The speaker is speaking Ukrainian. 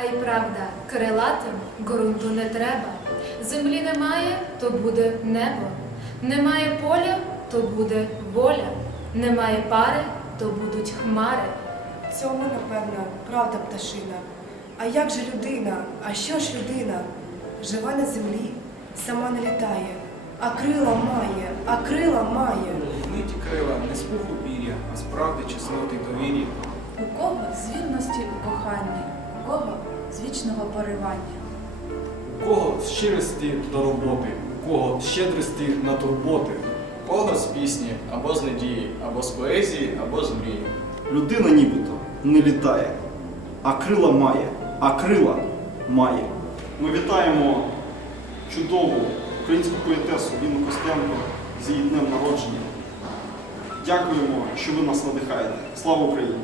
А й правда, крилатим ґрунту не треба. Землі немає, то буде небо. Немає поля, то буде воля. Немає пари, то будуть хмари. Цьому, напевно, правда пташина. А як же людина? А що ж людина? Живе на землі, сама не літає, а крила має, а крила має. Ниті крила не з пуху пір'я, а з правди, чесноти й довір'я. У кого з вічного поривання. У кого з щирості до роботи, у кого з щедрості на турботи. Кого з пісні, або з надії, або з поезії, або з мрії. Людина нібито не літає, а крила має, а крила має. Ми вітаємо чудову українську поетесу Ліну Костенко з її днем народження. Дякуємо, що ви нас надихаєте. Слава Україні!